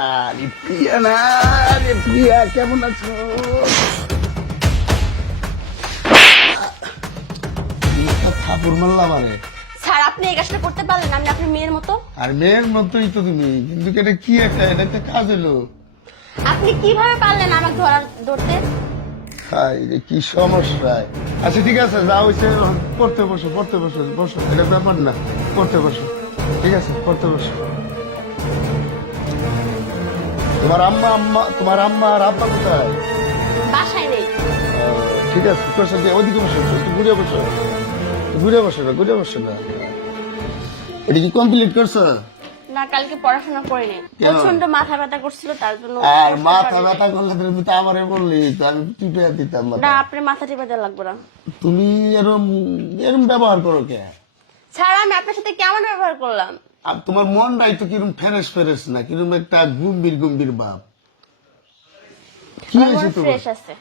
আরে প্রিয়া না, আরে প্রিয়া কেমন আছো? থাপুর মারলাম আরে। স্যার আপনি এই কাজটা করতে পারলেন? আমি আপনার মেয়ের মতো। আর মেয়ের মতোই তো তুমি, কিন্তু এটা কি একটা, এটা একটা কাজ হলো। আপনি কিভাবে পারলেন আমাকে ধরতে? হাই রে কি সমস্যা। আচ্ছা ঠিক আছে, যা হয়েছে পড়তে বসো, পড়তে বসো, বসো, এটা ব্যাপার না, পড়তে বসো, ঠিক আছে পড়তে বসো। তোমার আম্মা আর আব্বা কোথায়? বাসায় নেই। ঠিক আছে, ওইদিকে বসো, একটু ঘুরে বসো, ঘুরে বসো না, ঘুরে বসো না। এটা কি কমপ্লিট করছো? না, কালকে পড়াশোনা করিনি, প্রচন্ড মাথা ব্যথা করছিল, তার জন্য। আর মাথা ব্যথা করলে তুমি তো আমারে বললি, তো আমি টিপে দিতাম। না, আপনার মাথা টিপে দেওয়া লাগবে না। তুমি এরম এরম ব্যবহার করো কে? স্যার আমি আপনার সাথে কেমন ব্যবহার করলাম? আর তোমার মনটাই তো কিরম ফেরেস ফেরেস না, কিরম একটা গম্ভীর গম্ভীর ভাব। কি হয়েছে তোমার? ফ্রেশ আছে।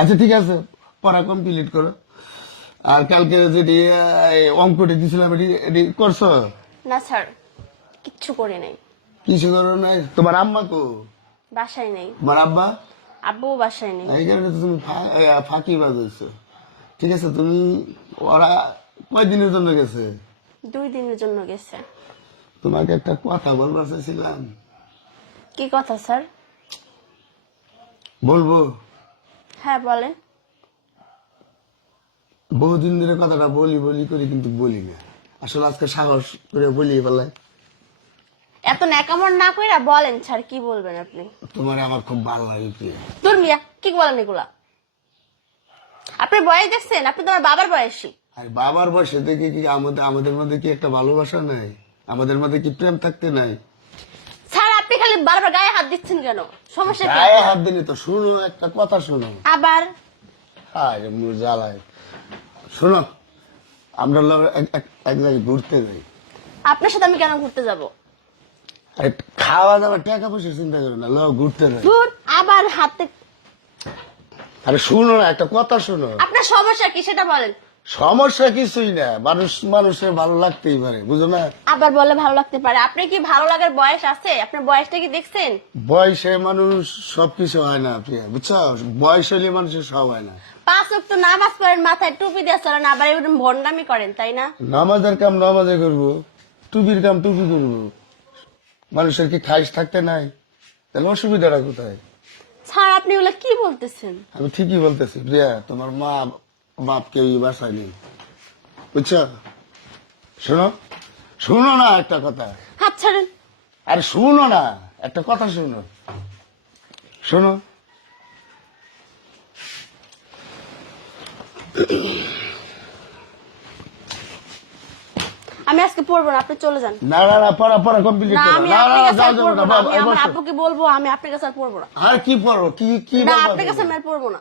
আচ্ছা ঠিক আছে, পড়া কমপ্লিট করো। আর কালকে যেটি অঙ্কটি দিয়েছিলাম এটি করছো? না স্যার, কিচ্ছু করি নাই। কিছু করো নাই? তোমার আম্মা কো? বাসায় নেই। তোমার আব্বা? আব্বু বাসায় নেই। এই কারণে তো তুমি ফাঁকি বাজাইছো। ঠিক আছে, তুমি ওরা কয়দিনের জন্য গেছে? 2 দিনের জন্য গেছে। তোমাকে একটা কথা বলবার চাইছিলাম। কি কথা স্যার? বলবো? হ্যাঁ বলেন। বহুদিন ধরে কথাটা বলি বলি করি, কিন্তু বলি না। আসলে আজকে সাহস করে বলি ফেলাই। এত ন্যাকামর না কইরা বলেন স্যার, কি বলবেন আপনি? তোমার আমার খুব ভালো লাগে প্রিয়া। দূর মিয়া, কি বলেন এগুলা? আপনি বয়স দেখছেন? আপনি তোমার বাবার বয়সী। আর বাবার বয়সে দেখে কি আমাদের মধ্যে কি একটা ভালোবাসা নাই? আমাদের মধ্যে কি প্রেম থাকতে নাই? স্যার আপনি খালি বারবার গায়ে হাত দিচ্ছেন কেন? সমস্যা কি? গায়ে হাত দিলে তো শুনো, একটা কথা শোনো। আবার আরে মুর জ্বালায়। শোনো, আমরা এক জায়গায় ঘুরতে যাই। আপনার সাথে আমি কেন ঘুরতে যাব? আরে খাওয়া দাওয়া টাকা পয়সা চিন্তা করো না, ঘুরতে যাই। ধুর, আবার হাতে। আরে শুনো না, একটা কথা শোনো। আপনার সমস্যা কি সেটা বলেন। সমস্যা কিছুই না, মানুষের ভালো লাগতেই পারে, বুঝো না? আবার বলে ভালো লাগতে পারে। আপনি কি ভালো লাগার বয়স আছে? আপনার বয়সটা কি দেখছেন? বয়সে মানুষ সবকিছু হয় না প্রিয়া, বুঝছো? বয়স হলে মানুষের সব হয় না। 5 ওয়াক্ত নামাজ পড়েন, মাথায় টুপি দিয়ে চলেন, আবার এরকম ভন্ডামি করেন, তাই না? নামাজের কাম নামাজে করবো, টুপির কাম টুপি করবো। মানুষের কি খাইশ থাকতে নাই? তাহলে অসুবিধাটা কোথায়? স্যার আপনি ওগুলো কি বলতেছেন? আমি ঠিকই বলতেছি প্রিয়া, তোমার মা বাপ কেউ বাসায় নেই, বুঝছো? শোনো, শুনো না একটা কথা। হাত ছাড়েন। আরে শুনো না, একটা কথা শুনো, শোনো। আমি আজকে পড়বো না, আপনি চলে যান। না না না, পড়া কমপ্লিট না, করো। আমি না না আপনার না, কাছে যাও আর যাও পড়বো না, না। বাবা আমি আমার বসো। আব্বুকে বলবো আমি আপনার কাছে আর পড়বো না। আর কি পড়ো, কি না, বলবা আপনার কাছে তুমি? আমি আর পড়বো না।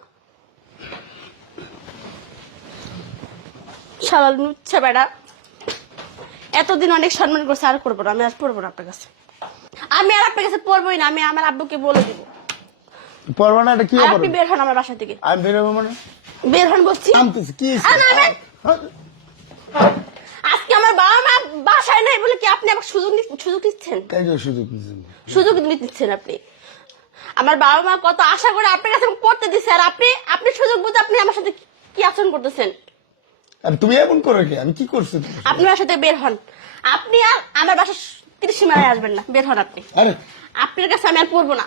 শালা লুচ্ছা বেটা, এতদিন অনেক সম্মান করছে, আর করবো না। আমি আর পড়বো না আপনার কাছে। আমি আর আপনার কাছে পড়বোই না। আমি আমার আব্বুকে বলে দিব। পড়বো না, এটা কি আর পড়ো? আপনি বের হন আমার বাসা থেকে। আমি বেরোবো মানে? বের হন বলছি। আনতেছি কি হয়েছে? আর না, আজকে আমার বাবা মা বাসায় নাই বলে কি আপনি আমাকে সুযোগ দিচ্ছেন? কাই যে সুযোগ নিচ্ছেন? সুযোগ দিচ্ছেন আপনি। আমার বাবা মা কত আশা করে আপনার কাছে পড়তে দিচ্ছে, আর আপনি সুযোগ বুঝে আপনি আমার সাথে কি আচরণ করতেছেন? আর তুমি এমন করো কি? আমি কি করছি তোমার সাথে? আপনি আমার সাথে বের হন। আপনি আর আমার বাসার ত্রিসীমানায় আসবেন না। বের হন আপনি। আরে আপনার কাছে আমি আর পড়বো না।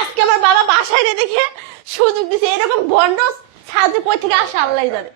আজকে আমার বাবা বাসায় নেই দেখে সুযোগ দিচ্ছে। এরকম ভন্ড সাহায্য কই থেকে আসে আল্লাহ জানে।